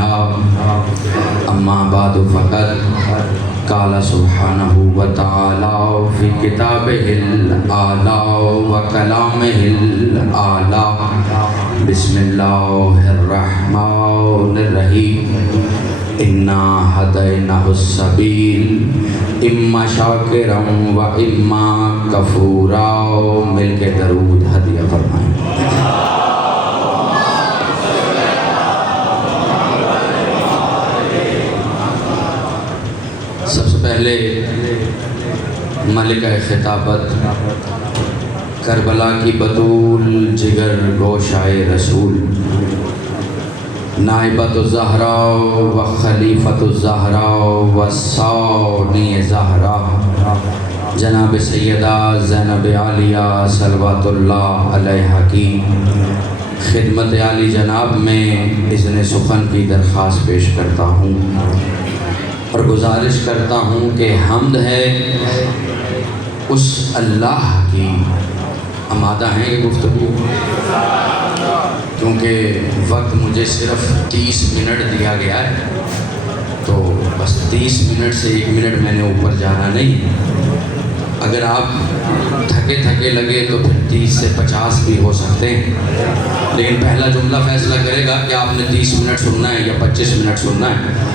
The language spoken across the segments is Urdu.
الدنيا أما بعد فقد قال سبحانه وتعالى في كتابه الأعلى وكلامه الأعلى بسم الله الرحمن الرحيم إنا هديناه السبيل إما شاكرا وإما كفورا مل کے درود ہدیہ فرمائیں۔ سب سے پہلے ملکہ خطابت کربلا کی بطول جگر گوشائے رسول نائبۃ الزہراء و خلیفۃ الزہراء و ثانی زہراء جناب سیدہ زینب عالیہ صلوات اللہ علیہا کی خدمت عالی جناب میں اذن سخن کی درخواست پیش کرتا ہوں اور گزارش کرتا ہوں کہ حمد ہے اس اللہ کی۔ آمادہ ہیں یہ گفتگو؟ کیونکہ وقت مجھے صرف 30 منٹ دیا گیا ہے، تو بس 30 منٹ سے 1 منٹ میں نے اوپر جانا نہیں۔ اگر آپ تھکے لگے تو پھر 30 سے 50 بھی ہو سکتے ہیں، لیکن پہلا جملہ فیصلہ کرے گا کہ آپ نے 30 منٹ سننا ہے یا 25 منٹ سننا ہے۔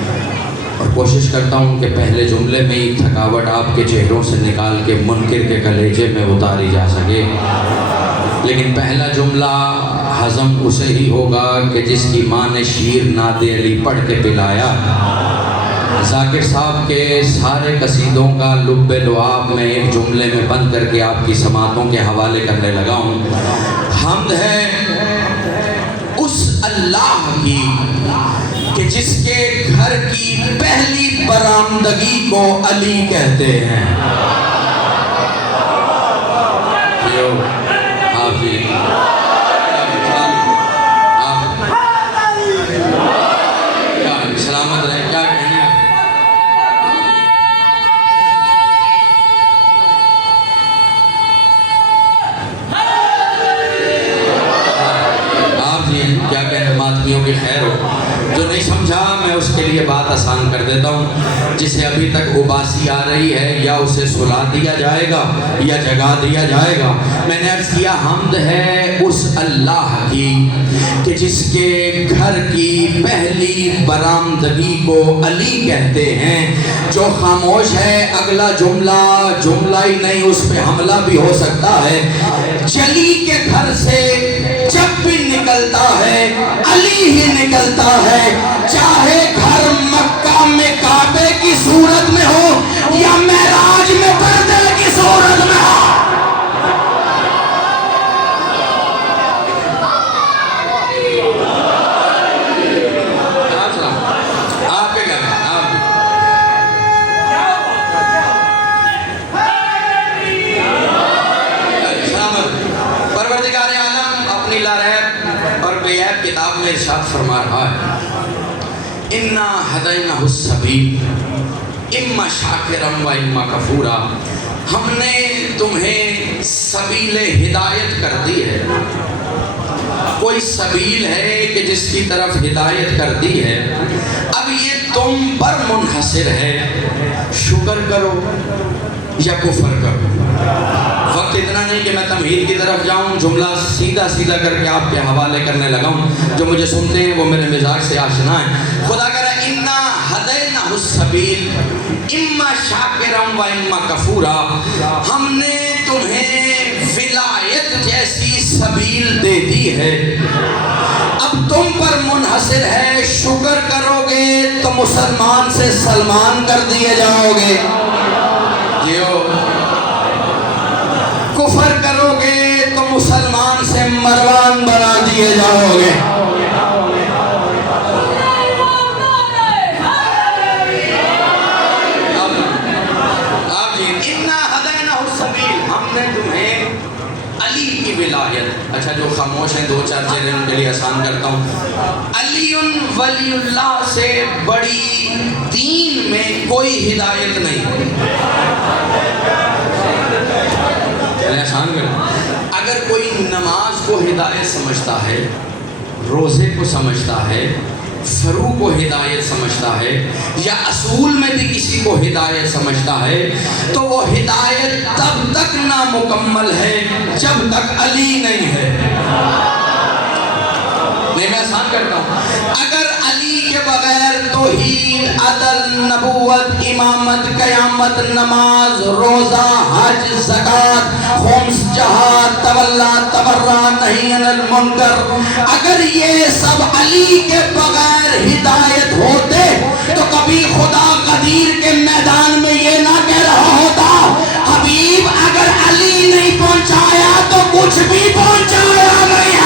اور کوشش کرتا ہوں کہ پہلے جملے میں ہی تھکاوٹ آپ کے چہروں سے نکال کے منکر کے کلیجے میں اتاری جا سکے، لیکن پہلا جملہ ہضم اسے ہی ہوگا کہ جس کی ماں نے شیر ناد علی پڑھ کے پلایا۔ ذاکر صاحب کے سارے قصیدوں کا لب لعاب میں ایک جملے میں بند کر کے آپ کی سماعتوں کے حوالے کرنے لگا ہوں۔ حمد ہے اس اللہ کی کہ جس کے گھر کی پہلی برآمدگی کو علی کہتے ہیں۔ سلامت رہے، کیا کہنے آپ جی کیا کہنے، ماتمیوں کی خیر ہو۔ جو نہیں سمجھا میں اس کے لیے بات آسان کر دیتا ہوں۔ جسے ابھی تک اباسی آ رہی ہے یا اسے سلا دیا جائے گا یا جگا دیا جائے گا۔ میں نے عرض کیا حمد ہے اس اللہ کی کہ جس کے گھر کی پہلی برآمدگی کو علی کہتے ہیں۔ جو خاموش ہے اگلا جملہ ہی نہیں، اس پہ حملہ بھی ہو سکتا ہے۔ چلی کے گھر سے جب بھی نکلتا ہے علی ہی نکلتا ہے، چاہے گھر مکہ میں کعبے کی صورت میں ہو یا معراج میں پردے کی صورت میں ہو۔ آپ کے گھر پروردگار عالم اپنی لارحب اور بے عیب کتاب میں ارشاد فرما رہا ہے، اِنَّا هَدَيْنَاهُ السَّبِيلَ اِمَّا شَاكِرًا وَإِمَّا كَفُورًا۔ ہم نے تمہیں سبیل ہدایت کر دی ہے۔ کوئی سبیل ہے کہ جس کی طرف ہدایت کر دی ہے، اب یہ تم پر منحصر ہے، شکر کرو یا کفر کرو۔ وقت اتنا نہیں کہ میں تمہید کی طرف جاؤں، جملہ سیدھا کر کے آپ کے حوالے کرنے لگا ہوں۔ جو مجھے سنتے ہیں وہ میرے مزاج سے آشنا ہے۔ خدا کہہ رہا ہے اِنَّا هَدَيْنَاهُ السَّبِيلَ اِمَّا شَاكِرًا وَإِمَّا كَفُورًا۔ ہم نے تمہیں ولایت جیسی سبیل دے دی ہے، اب تم پر منحصر ہے، شکر کرو گے تو مسلمان سے سلمان کر دیے جاؤ گے، کفر کرو گے تو مسلمان سے مروان بنا دیے جاؤ گے۔ آپ جی اِنَّا هَدَيْنَاهُ السَّبِيلَ، ہم نے تمہیں علی کی ولایت۔ اچھا جو خاموش ہیں 2-4 چیزیں ان کے لیے آسان کرتا ہوں۔ علی ولی اللہ سے بڑی دین میں کوئی ہدایت نہیں۔ آسان کر، اگر کوئی نماز کو ہدایت سمجھتا ہے، روزے کو سمجھتا ہے، فروغ کو ہدایت سمجھتا ہے یا اصول میں بھی کسی کو ہدایت سمجھتا ہے تو وہ ہدایت تب تک نامکمل ہے جب تک علی نہیں ہے۔ میں آسان کرتا ہوں، اگر علی کے بغیر توحید، عدل، نبوت، امامت، قیامت، نماز، روزہ، حج، زکوٰۃ، خمس، جہاد، تولا، تبرع، نہی عن المنکر، اگر یہ سب علی کے بغیر ہدایت ہوتے تو کبھی خدا غدیر کے میدان میں یہ نہ کہہ رہا ہوتا حبیب اگر علی نہیں پہنچایا تو کچھ بھی پہنچایا نہیں ہے۔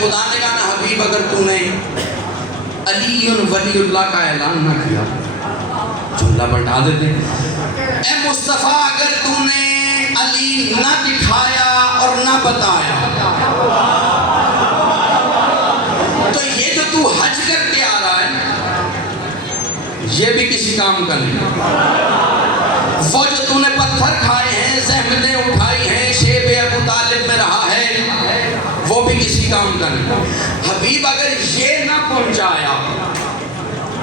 خدا نے کہا نا حبیب اگر تو نے علی ولی اللہ کا اعلان نہ کیا، جملہ بلٹا دیتے، اے مصطفیٰ اگر تو نے علی نہ دکھایا اور نہ بتایا تو یہ جو تو حج کر کے آ رہا ہے یہ بھی کسی کام کا نہیں۔ وہ جو تو نے پتھر کھائے ہیں، زحمتیں اٹھائی ہیں، شیب ابو طالب میں رہا ہے، وہ بھی کسی کام کا نہیں۔ حبیب اگر یہ نہ پہنچایا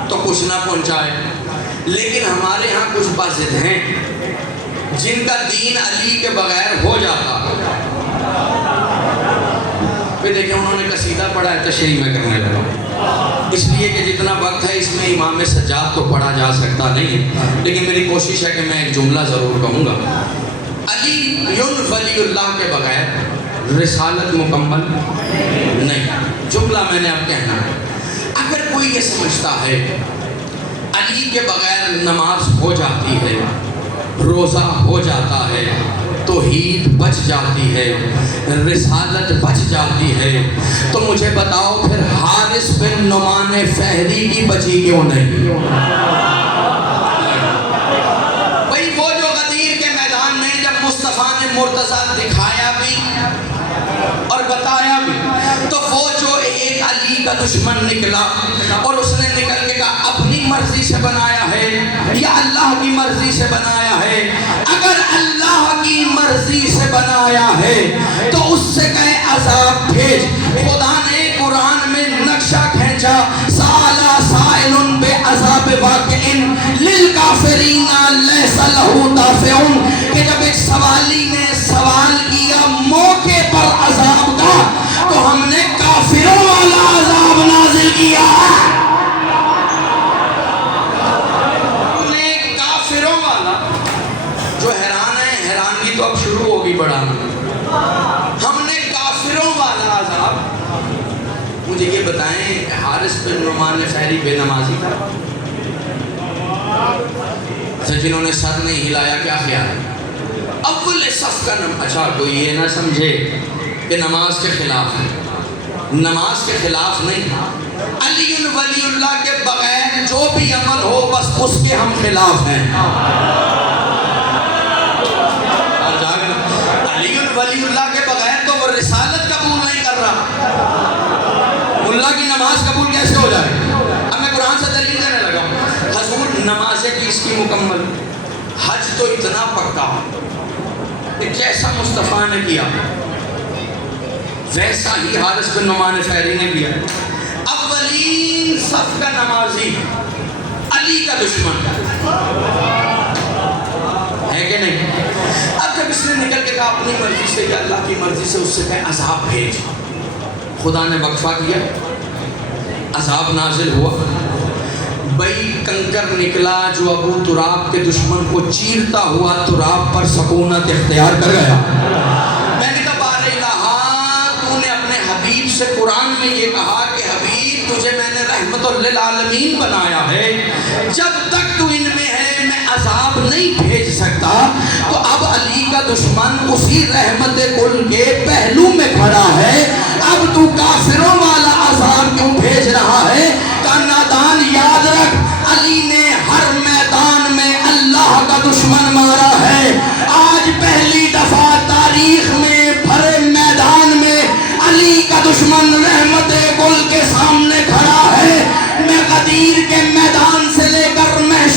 تو کچھ نہ پہنچائے۔ لیکن ہمارے ہاں کچھ بازد ہیں جن کا دین علی کے بغیر ہو جاتا۔ پھر دیکھیں انہوں نے قصیدہ پڑھا ہے، تشریح میں کرنے لگا، اس لیے کہ جتنا وقت ہے اس میں امام سجاد تو پڑھا جا سکتا نہیں ہے، لیکن میری کوشش ہے کہ میں ایک جملہ ضرور کہوں گا۔ علی ولی اللہ کے بغیر رسالت مکمل نہیں۔ جملہ میں نے اب کہنا ہے، اگر کوئی یہ سمجھتا ہے علی کے بغیر نماز ہو جاتی ہے، روزہ ہو جاتا ہے، توحید بچ جاتی ہے، رسالت بچ جاتی ہے، تو مجھے بتاؤ پھر حارث بن نعمان فہری کی بچی کیوں نہیں؟ بھئی وہ جو غدیر کے میدان میں جب مصطفیٰ نے مرتضیٰ دکھایا بھی اور بتایا بھی، تو وہ جو ایک علی کا دشمن نکلا اور اس نے نکل کے کہا اپنی مرضی سے بنایا ہے یا اللہ کی مرضی سے بنایا ہے؟ اگر اللہ کی مرضی سے بنایا ہے تو اس سے کہے عذاب بھیج۔ خدا نے قرآن میں نقشہ کھینچا، سالا سائل بے عذاب واقعن للکافرین لیس لہ دافع، کہ جب ایک سوالی نے سوال کیا موقع پر عذاب کا تو ہم نے کافروں والا عذاب نازل کیا ہے۔ ہم نے کافروں والا، جو حیران ہے حیرانگی تو اب شروع ہوگی بڑھانا، ہم نے کافروں والا عذاب۔ مجھے یہ بتائیں حارث بن نعمان فہری بے نمازی تھا؟ جنہوں نے سر نہیں ہلایا کیا خیال ہے؟ اول صف کا اچھا کوئی یہ نہ سمجھے کہ نماز کے خلاف ہے، نماز کے خلاف نہیں، علی ولی اللہ کے بغیر جو بھی عمل ہو بس اس کے ہم خلاف ہیں۔ علی ولی اللہ کے بغیر تو وہ رسالت قبول نہیں کر رہا، اللہ کی نماز قبول کیسے ہو جائے؟ اب میں قرآن سے دلیل دینے لگا ہوں، حضور نمازیں کی اس کی مکمل، حج تو اتنا پکا کہ جیسا مصطفیٰ نے کیا ویسا ہی حارث بن نعمان فہری نے کیا۔ اولین صف کا نمازی علی کا دشمن ہے کہ نہیں؟ اب جب اس نے نکل کے کہا اپنی مرضی سے یا اللہ کی مرضی سے، اس سے کہے عذاب بھیج، خدا نے وقفہ کیا، عذاب نازل ہوا۔ بھئی کنکر نکلا جو ابو تراب کے دشمن کو چیرتا ہوا تراب پر سکونت اختیار کر گیا۔ میں نے کہا بار الہا تو نے اپنے حبیب سے قرآن میں یہ کہا کہ حبیب تجھے میں نے رحمت للعالمین بنایا ہے، جب تک تو ان میں ہے میں عذاب نہیں بھیج سکتا، تو اب علی کا دشمن اسی رحمت کل کے پہلو میں کھڑا ہے، اب تو کافروں والا عذاب کیوں بھیج رہا ہے؟ کہ نادان یاد رکھ، علی نے ہر میدان میں اللہ کا دشمن مارا ہے۔ آج پہلی دفعہ تاریخ میں بھرے میدان میں علی کا دشمن رحمت کل کے سامنے کھڑا ہے۔ میں غدیر کے میدان سے لے کر محشر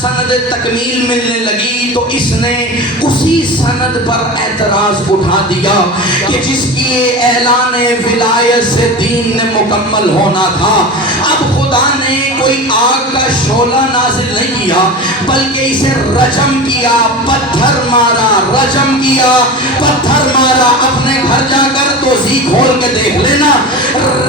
سند تکمیل ملنے لگی تو اس نے اسی سند پر اعتراض اٹھا دیا کہ جس کی اعلان ولایت سے دین نے مکمل ہونا تھا، اب خدا نے کوئی آگ کا شعلہ نازل نہیں کیا بلکہ اسے رجم کیا، پتھر مارا، رجم کیا، پتھر مارا۔ اپنے گھر جا کر توضیح کھول کے دیکھ لینا،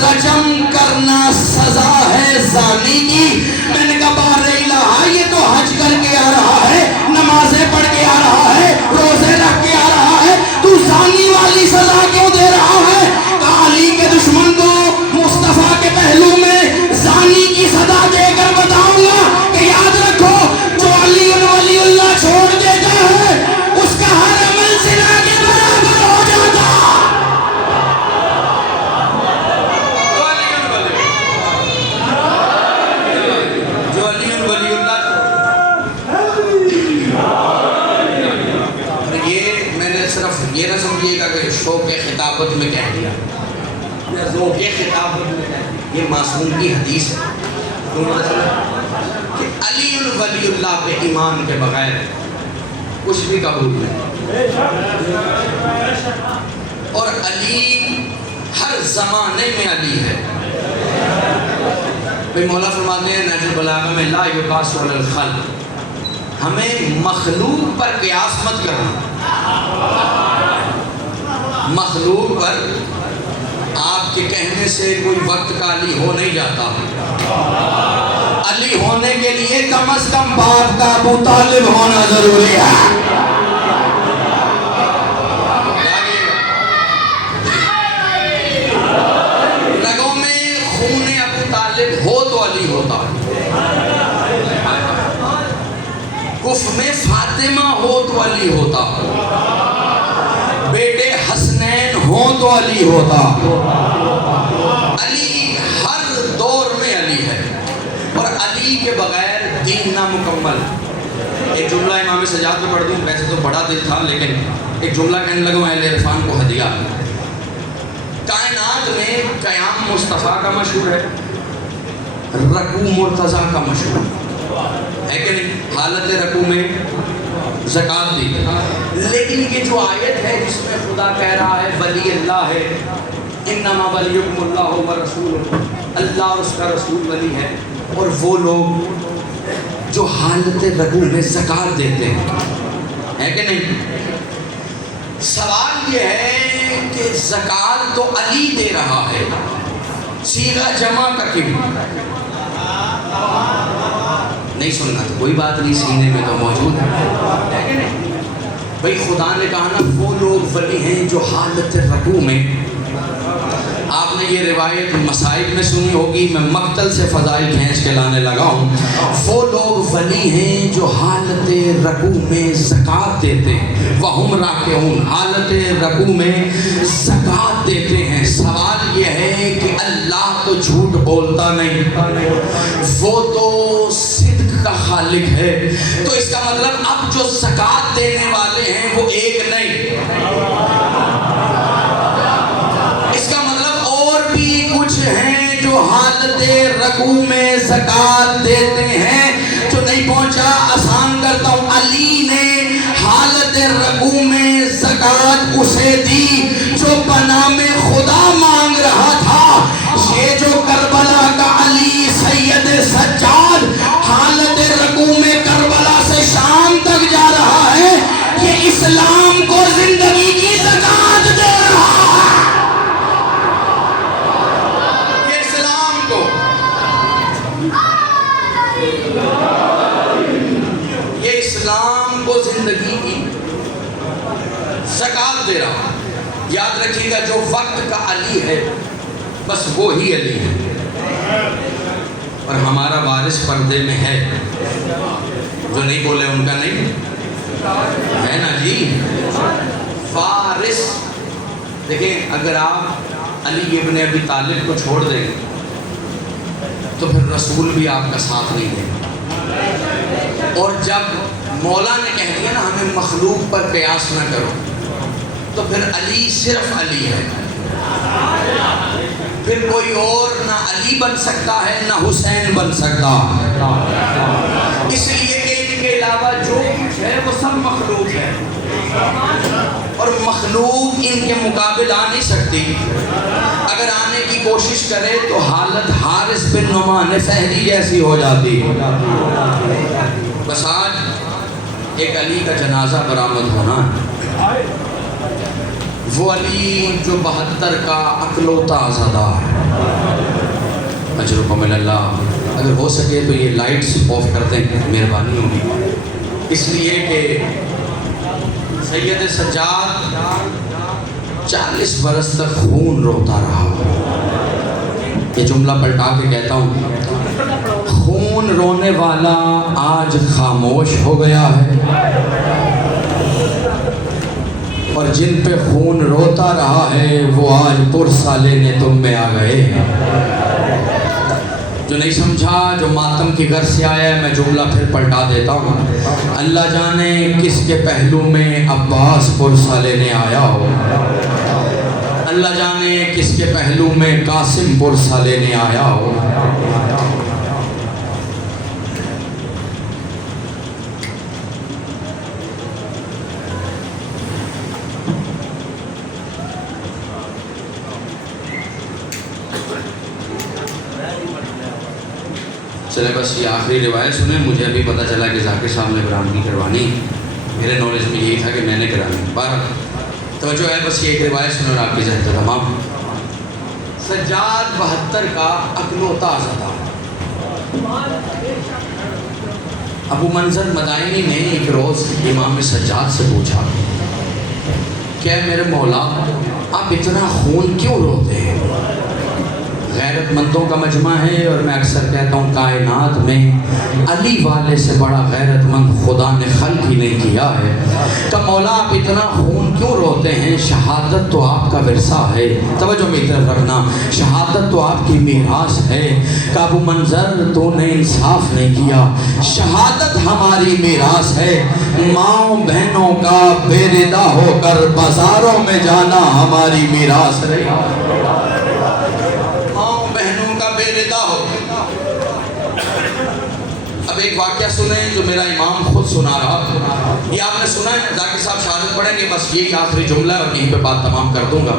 رجم کرنا سزا ہے زانی کی۔ میں نے کہا بار الہ، یہ تو حج کر کے آ رہا ہے، نمازیں پڑھ کے آ رہا ہے، روزے رکھ کے آ رہا ہے، تو زانی والی سزا کیوں دے رہا ہے؟ کہا علی کے دشمن کو مصطفیٰ کے پہلو میں زانی کی سزا دے کر بتاؤں گا کہ یاد رکھو، جو علی ولی اللہ چھوڑ دیتا ہے اس کا ہر عمل زنا کے برابر ہو جاتا۔ جو علی ولی اللہ یہ میں نے صرف یہ نہ سمجھیے گا کہ شوق خطابت میں کہہ دیا یا ذوق خطابت میں کہہ دیا، یہ معصوم کی حدیث ہے کہ علی ولی اللہ پہ ایمان کے بغیر کچھ بھی قبول نہیں، اور علی ہر زمانے میں علی ہے۔ بھئی مولا فرماتے ہیں نہج البلاغہ میں لا یقاس علی الخلق، ہمیں مخلوق پر قیاس مت کرنا۔ مخلوق پر آپ کے کہنے سے کوئی وقت کا علی ہو نہیں جاتا۔ علی ہونے کے لیے کم از کم باپ کا ابو طالب ہونا ضروری ہے۔ رگوں میں خون ابو طالب ہو تو علی ہوتا، کف میں فاطمہ ہو تو علی ہوتا، بیٹے حسنین ہو تو علی ہوتا۔ علی ہر دور میں علی ہے، اور علی کے بغیر دین نامکمل۔ ایک جملہ امام سجاد میں پڑھ دوں، ویسے تو بڑا دل تھا لیکن ایک جملہ کہنے لگا اہل عرفان کو ہدیہ۔ کائنات میں قیام مصطفیٰ کا مشہور ہے، رکوع مرتضیٰ کا مشہور ہے کہ نہیں؟ حالت رکوع میں زکوٰۃ دی، لیکن یہ جو آیت ہے جس میں خدا کہہ رہا ہے ولی اللہ ہے، انما ولیکم اللہ ورسولہ، اللہ اور اس کا رسول ولی ہے، اور وہ لوگ جو حالت رکوع میں زکوٰۃ دیتے ہیں، ہے کہ نہیں؟ سوال یہ ہے کہ زکوٰۃ تو علی دے رہا ہے، صیغہ جمع کا کیوں؟ نہیں سننا تو کوئی بات نہیں، سینے میں تو موجود ہے۔ بھئی خدا نے کہا نا وہ لوگ ولی ہیں جو حالت رکوع میں، آپ نے یہ روایت مسائل میں سنی ہوگی، میں مقتل سے فضائل کھینچ کے لانے لگا ہوں۔ وہ لوگ ولی ہیں جو حالت رکوع میں زکوٰۃ دیتے ہیں، وہم راکعون، حالت رکوع میں زکوٰۃ دیتے ہیں۔ سوال یہ ہے کہ اللہ تو جھوٹ بولتا نہیں، وہ تو صدق کا خالق ہے، تو اس کا مطلب اب جو زکوٰۃ دینے والے ہیں وہ ایک نہیں، اس کا مطلب اور بھی کچھ ہیں جو حالت رکوع میں زکوٰۃ دیتے ہیں۔ جو نہیں پہنچا آسان کرتا ہوں، علی نے حالت رکوع میں زکوٰۃ اسے دی جو بنام خدا مانگ رہا تھا۔ یہ جو کربلا کا علی سید سجاد حالت رکوع میں کربلا سے شام تک جا رہا ہے، یہ اسلام کو زندگی کی زکوٰۃ دے رہا ہے، یہ اسلام کو، یہ اسلام کو زندگی کی زکوٰۃ دے رہا ہے۔ یاد رکھیے گا جو وقت کا علی ہے بس وہی علی ہے، اور ہمارا وارث پردے میں ہے، جو نہیں بولے ان کا نہیں ہے نا جی، وارث۔ دیکھیں اگر آپ علی ابن ابی طالب کو چھوڑ دیں تو پھر رسول بھی آپ کا ساتھ نہیں دے، اور جب مولا نے کہہ دیا نا ہمیں مخلوق پر قیاس نہ کرو، تو پھر علی صرف علی ہے، پھر کوئی اور نہ علی بن سکتا ہے نہ حسین بن سکتا، اس لیے کہ سب مخلوق ہے اور مخلوق ان کے مقابل آ نہیں سکتی. اگر آنے کی کوشش کرے تو حالت حارث بن نعمان فہری جیسی ہو جاتی. بس آج ایک علی کا جنازہ برآمد ہونا ہے. وہ علی جو 72 کا اکلوتا آزادہ ہے. اجرکم اللہ. اگر ہو سکے تو یہ لائٹس آف کر دیں, مہربانی ہوگی. اس لیے کہ سید سجاد 40 برس تک خون روتا رہا. یہ جملہ پلٹا کے کہتا ہوں, خون رونے والا آج خاموش ہو گیا ہے, اور جن پہ خون روتا رہا ہے وہ آج پرسا لینے تم میں آ گئے ہیں. جو نہیں سمجھا, جو ماتم کی گھر سے آیا ہے, میں جملہ پھر پلٹا دیتا ہوں. اللہ جانے کس کے پہلو میں عباس پرسا لینے آیا ہو. اللہ جانے کس کے پہلو میں قاسم پرسا لینے آیا ہو. چلے بس یہ آخری روایت سنیں. مجھے ابھی پتہ چلا کہ ذاکر صاحب نے برآمدی کروانی. میرے نالج میں یہی تھا کہ میں نے کرانی. بارہ توجہ ہے, بس یہ ایک روایت سنیں اور آپ کی ذہن تمام. سجاد 72 کا اکلوتا آزادہ. ابو منظر مدائنی نے ایک روز امام سجاد سے پوچھا, کیا میرے مولا آپ اتنا خون کیوں روتے ہیں؟ غیرت مندوں کا مجمع ہے, اور میں اکثر کہتا ہوں کائنات میں علی والے سے بڑا غیرت مند خدا نے خلق ہی نہیں کیا ہے. تو مولا آپ اتنا خون کیوں روتے ہیں؟ شہادت تو آپ کا ورثہ ہے. توجہ میری طرف رکھنا, شہادت تو آپ کی میراث ہے. کہ ابو منظر تو نے انصاف نہیں کیا, شہادت ہماری میراث ہے. ماؤں بہنوں کا بے ردا ہو کر بازاروں میں جانا ہماری میراث ہے. اب ایک واقعہ سنیں جو میرا امام خود سنا رہا. یہ آپ نے سنا ہے, ذاکر صاحب شہادت پڑھیں گے, بس یہی آخری جملہ ہے اور یہیں پہ بات تمام کر دوں گا.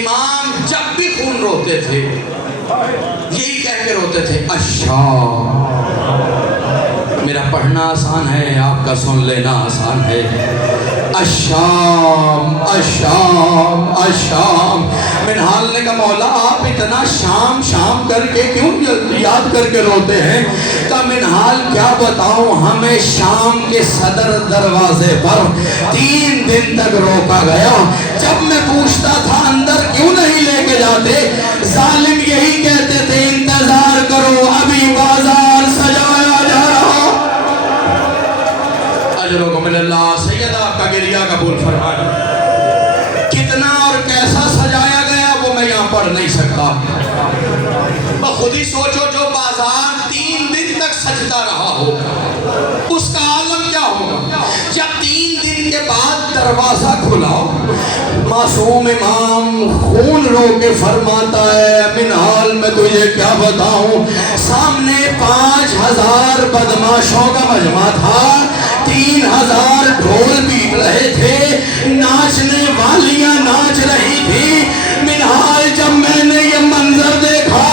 امام جب بھی خون روتے تھے یہی کہہ کے روتے تھے, الشام. میرا پڑھنا آسان ہے, آپ کا سن لینا آسان ہے. الشام الشام الشام. منہال نے کہا مولا آپ اتنا شام شام کر کے کیوں یاد کر کے روتے ہیں؟ کہا منہال کیا بتاؤں, ہمیں شام کے صدر دروازے پر 3 دن تک روکا گیا. جب میں پوچھتا تھا اندر کیوں نہیں لے کے جاتے, ظالم یہی کہتے تھے انتظار کرو ابھی بازار سجایا جا رہا. اجرکم اللہ. سید آپ کا گریہ قبول فرمائے. کتنا اور کیسا سجایا گیا وہ میں یہاں پڑھ نہیں سکتا. خود ہی سوچو, جو بازار 3 دن تک سجتا رہا ہو اس کا عالم کیا ہوگا. جب 3 دن کے بعد دروازہ کھلا, معصوم امام خون رو کے فرماتا ہے, منہال میں تجھے کیا بتاؤں, سامنے 5000 بدماشوں کا مجمع تھا, 3000 ڈھول پیٹ رہے تھے, ناچنے والیاں ناچ رہی تھی. منہال جب میں نے یہ منظر دیکھا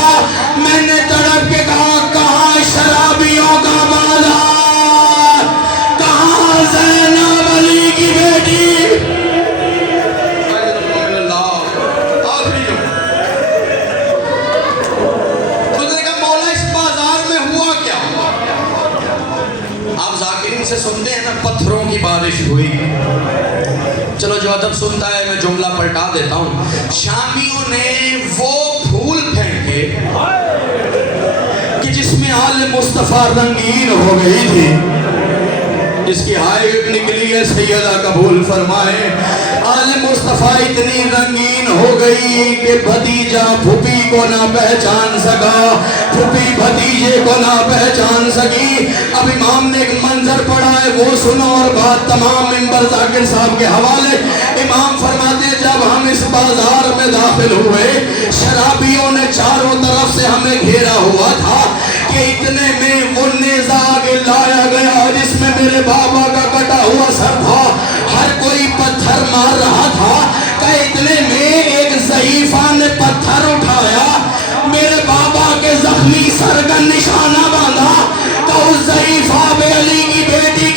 میں نے تڑپ کے کہا, کہاں شرابیوں کا بازار, کہاں زینب علی کی بیٹی. سے سنتے ہیں نا, پتھروں کی بارش ہوئی. چلو جو ادب سنتا ہے میں جملہ پلٹا دیتا ہوں. شامیوں نے وہ پھول پھینکے کہ جس میں آل مصطفیٰ رنگین ہو گئی تھی, جس کی ہائٹ نکلی ہے سیدہ قبول فرمائے. آل مصطفیٰ اتنی رنگین ہو گئی کہ بھتیجا پھوپھی کو نہ پہچان سکا, پھوپھی بھتیجے کو نہ پہچان سکی. اب امام نے ایک منظر پڑھا ہے وہ سنو اور بات تمام. منبر ذاکر صاحب کے حوالے. امام فرماتے ہیں جب ہم اس بازار میں داخل ہوئے, شرابیوں نے چاروں طرف سے ہمیں گھیرا ہوا تھا. کہ اتنے میں وہ نیزہ آگے لایا گیا جس میں میرے بابا کا کٹا ہوا سر تھا، ہر کوئی پتھر مار رہا تھا، کہ اتنے میں ایک ضعیفہ نے پتھر اٹھایا، میرے بابا کے زخمی سر کا نشانہ باندھا، تو اس ضعیفہ بے علی کی بیٹی